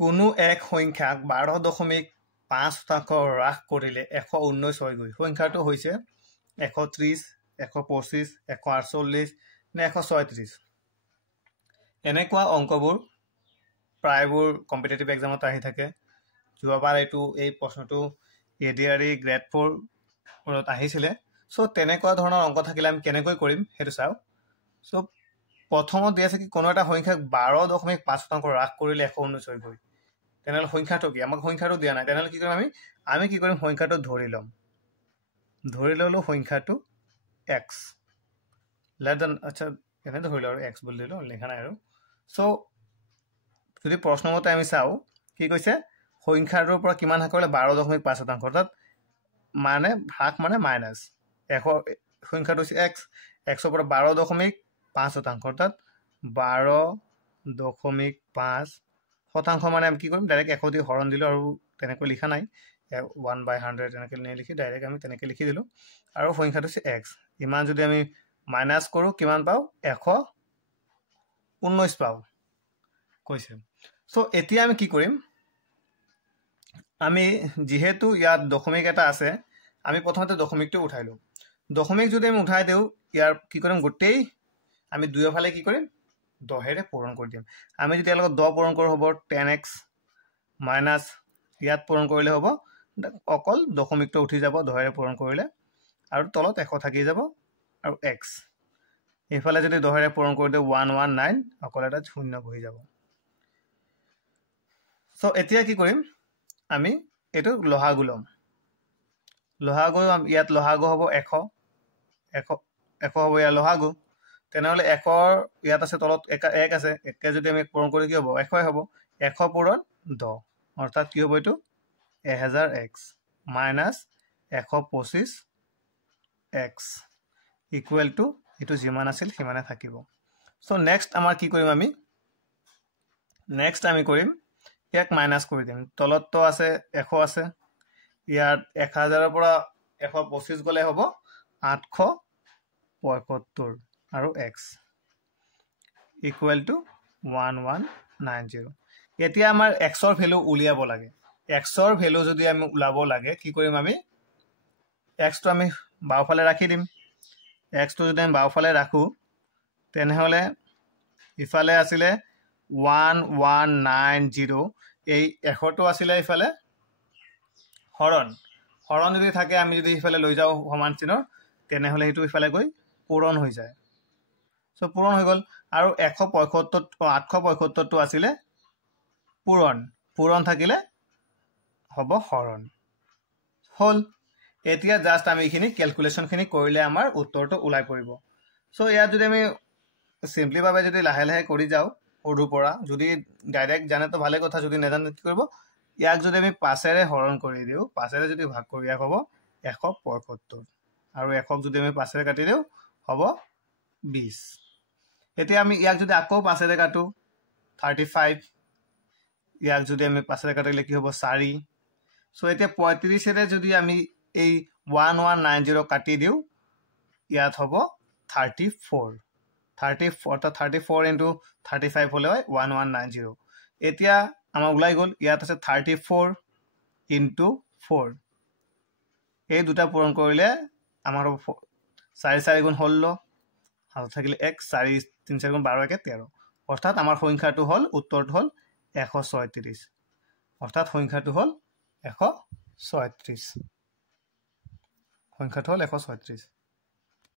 কোনো এক সংখ্যাক 12.5% হ্ৰাস কৰিলে 119 হয়গৈ। সংখ্যাটো হৈছে 130, 125, 148 নে 136। এনেকুৱা অংকবোৰ প্ৰায়বোৰ কম্পিটিটিভ এক্সামত আহি থাকে। যোৱাবাৰ এই প্ৰশ্নটো ADRE গ্ৰেড 4 আহিছিলে। চ' তেনেকুৱা ধৰণৰ অংক থাকিলে আমি কেনেকৈ কৰিম সেইটো চাওঁ। চ' প্ৰথমত দিয়া আছে কি কোনো এটা সংখ্যাক 12.5% হ্ৰাস কৰিলে 119 হয়গৈ। তেনেহ'লে সংখ্যাটো কি? আমাক সংখ্যাটো দিয়া নাই। তেনেহ'লে কি কৰিম আমি কি কৰিম সংখ্যাটো ধৰি ল'ম। ধৰি ল'লো সংখ্যাটো x। আচ্ছা এনে ধৰি লওঁ আৰু x বুলি দিলোঁ, লিখা নাই আৰু। চ' যদি প্ৰশ্নমতে আমি চাওঁ কি কৈছে সংখ্যাটোৰ পৰা কিমান হ্ৰাস কৰিলে 12.5%, অৰ্থাৎ মানে হ্ৰাস মানে মাইনাছ। সংখ্যাটো হৈছে x, xৰ পৰা 12.5%, অৰ্থাৎ 12.5% মানে আমি কি কৰিম ডাইৰেক্ট 100 দি হৰণ দিলোঁ আৰু তেনেকৈ লিখা নাই 1/100 তেনেকৈ নিলিখি ডাইৰেক্ট আমি তেনেকৈ লিখি দিলোঁ আৰু সংখ্যাটো হৈছে x। ইমান যদি আমি মাইনাছ কৰোঁ কিমান পাওঁ 119 পাওঁ কৈছে। চ' এতিয়া আমি কি কৰিম আমি যিহেতু ইয়াত দশমিক এটা আছে আমি প্ৰথমতে দশমিকটো উঠাই লওঁ। দশমিক যদি আমি উঠাই দিওঁ ইয়াৰ কি কৰিম গোটেই আমি দুয়োফালে কি কৰিম 10ৰে পূৰণ কৰি দিম। আমি যদি ইয়াৰ লগত 10 পূৰণ কৰোঁ হ'ব 10x মাইনাছ ইয়াত পূৰণ কৰিলে হ'ব অকল দশমিকটো উঠি যাব 10ৰে পূৰণ কৰিলে আৰু তলত 100 থাকি যাব আৰু x। এইফালে যদি 10ৰে পূৰণ কৰি দিওঁ 119 অকল এটা শূন্য বহি যাব। চ' এতিয়া কি কৰিম আমি এইটো লসাগু ল'ম। লসাগু ইয়াত লসাগু হ'ব 100 হ'ব ইয়াৰ লসাগু। তেনেহ'লে 100ৰ ইয়াত আছে তলত 1 আছে, 1কে যদি আমি পূৰণ কৰি কি হ'ব 100 হ'ব। 100 পূৰণ 10 অৰ্থাৎ কি হ'ব এইটো 1000x minus 125x equal to এইটো যিমান আছিল সিমানে থাকিব। চ' নেক্সট আমাৰ কি কৰিম আমি নেক্সট আমি কৰিম ইয়াক মাইনাছ কৰি দিম। তলততো আছে 100 আছে, ইয়াত 1000ৰ পৰা 125 গ'লে হ'ব 875 আৰু x ইকুৱেল টু 1190। এতিয়া আমাৰ xৰ ভেলু উলিয়াব লাগে। xৰ ভেলু যদি আমি ওলাব লাগে কি কৰিম আমি xটো আমি বাওঁফালে ৰাখি দিম। xটো যদি আমি বাওঁফালে ৰাখোঁ তেনেহ'লে ইফালে আছিলে 1190, এই 100টো আছিলে ইফালে হৰণ যদি থাকে আমি যদি ইফালে লৈ যাওঁ সমান চিনৰ তেনেহ'লে সেইটো ইফালে গৈ পূৰণ হৈ যায়। চ' পূৰণ হৈ গ'ল আৰু 875টো আছিলে পূৰণ থাকিলে হ'ব হৰণ হ'ল। এতিয়া জাষ্ট আমি এইখিনি কেলকুলেশ্যনখিনি কৰিলে আমাৰ উত্তৰটো ওলাই পৰিব। চ' ইয়াত যদি আমি চিম্পলিভাৱে যদি লাহে লাহে কৰি যাওঁ সৰুৰ পৰা, যদি ডাইৰেক্ট জানেতো ভালে কথা, যদি নাজানে কি কৰিব ইয়াক যদি আমি 5ৰে হৰণ কৰি দিওঁ 5ৰে যদি ভাগ কৰি ইয়াক হ'ব 175 আৰু 100ক যদি আমি 5ৰে কাটি দিওঁ হ'ব 20। এতিয়া আমি ইয়াক যদি আকৌ 5ৰে কাটো 35, ইয়াক যদি আমি 5ৰে কাটিলে কি হ'ব 4। চ' এতিয়া 35ৰে যদি আমি এই 1190 কাটি দিওঁ ইয়াত হ'ব 34 অৰ্থাৎ 34 ইনটু 35 হ'লে হয় 1190। এতিয়া আমাৰ ওলাই গ'ল ইয়াত আছে 34 ইনটু 4, এই দুটা পূৰণ কৰিলে আমাৰ 4 4 গুণ 16 হাতত থাকিলে 1 4 3 4 গুণ 12 1 13 অৰ্থাৎ আমাৰ সংখ্যাটো হ'ল উত্তৰটো হ'ল 136। অৰ্থাৎ সংখ্যাটো হ'ল 136।